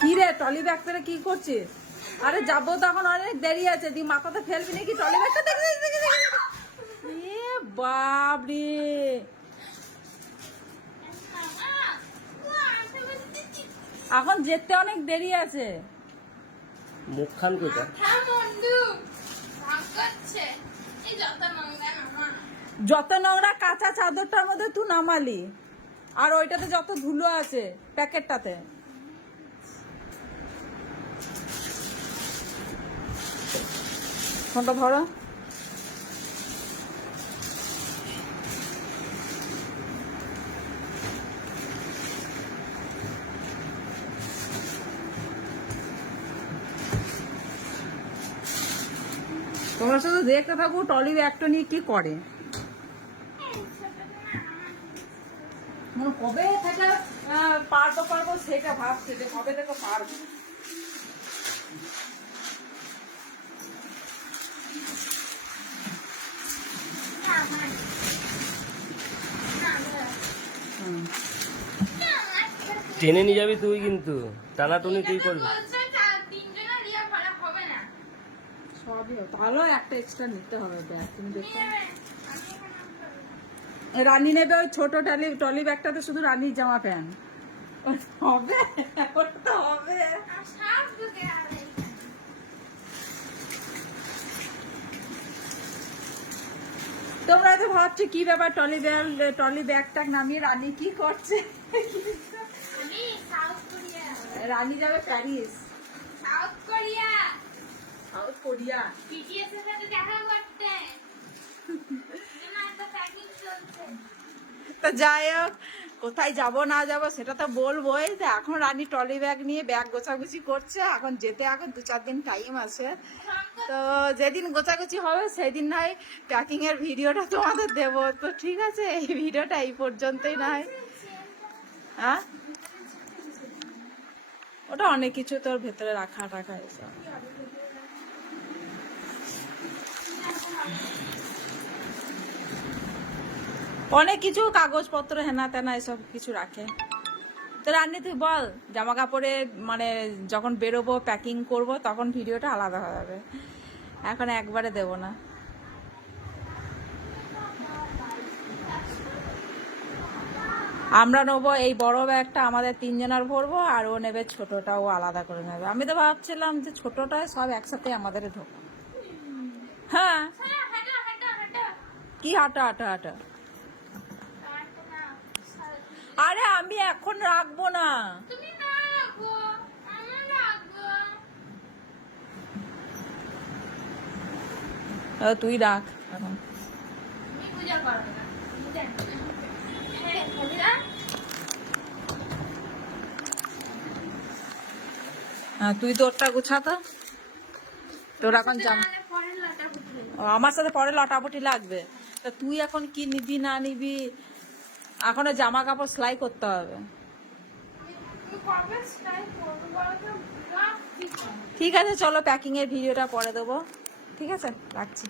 কি রে trolley bag করে কি করছিস? আরে যাবো তো এখন অনেক দেরি আছে, তুই মাথাতে ফেলবি নাকি ট্রলি ব্যাগটা? এ বাপ রে, এখন যেতে অনেক দেরি আছে। মুখখান কইটা যত নোংরা কাঁচা চাদরটার মধ্যে তুই নামালি, আর ওইটাতে যত ধুলো আছে প্যাকেটটাতে। ফোনটা ধরো। তোমরা শুধু দেখতে থাকো ট্রলি ব্যাগটা নিয়ে কি করে। কবে থেকে পারবো সেটা ভাবছে যে কবে থেকে পারবো। টেনে নিয়ে যাবি তুই, কিন্তু টানাটুনি তুই করবি। তাহলে একটা এক্সট্রা নিতে হবে ব্যাগ। তুমি দেখো রানী নেবে ওই ছোট ট্রলি ব্যাগটাতে শুধু রানীর জামা প্যান্ট হবে, তো হবে। তোমরা তো ভাবছো কি ব্যাপার, ট্রলি ব্যাগটা নামিয়ে রানী কি করছে? রানী যাবে প্যারিস, সাউথ কোরিয়া। তো যাই হোক, কোথায় যাব না যাব সেটা তো বলবোই। এখন রানী ট্রলি ব্যাগ নিয়ে ব্যাগ গোছাগুছি করছে, এখন যেতে এখন 2-4 দিন টাইম আছে। তো যেদিন গোছাগুছি হবে সেদিন নয় প্যাকিং এর ভিডিওটা তোমাদের দেবো। তো ঠিক আছে, এই ভিডিওটা এই পর্যন্তই নয়। হ্যাঁ, ওটা অনেক কিছু তোর ভেতরে রাখা এসব। অনেক কিছু কাগজপত্র হেনা তেনা এসব কিছু রাখে। তো রান্নি তুই বল, জামা কাপড়ে মানে যখন বেরোবো প্যাকিং করব তখন ভিডিওটা আলাদা হয়ে যাবে, এখন একবারে দেব না। আমরা নেবো এই বড় ব্যাগটা, আমাদের 3 জনের ভরবো, আর ও নেবে ছোটটাও আলাদা করে নেবে। আমি তো ভাবছিলাম যে ছোটটায় সব একসাথে আমাদের ঢোকা। হ্যাঁ, কি হাঁটা হাঁটা হাঁটা? আরে আমি এখন রাখবো না, তুই রাখ এখন। হ্যাঁ, তুই তোরটা গুছা তো, তোর এখন আমার সাথে পরে লটাপটি লাগবে। তা তুই এখন কি নিবি না নিবি? এখনো জামা কাপড় সেলাই করতে হবে। ঠিক আছে, চলো প্যাকিং এর ভিডিওটা পরে দেবো। ঠিক আছে, রাখছি।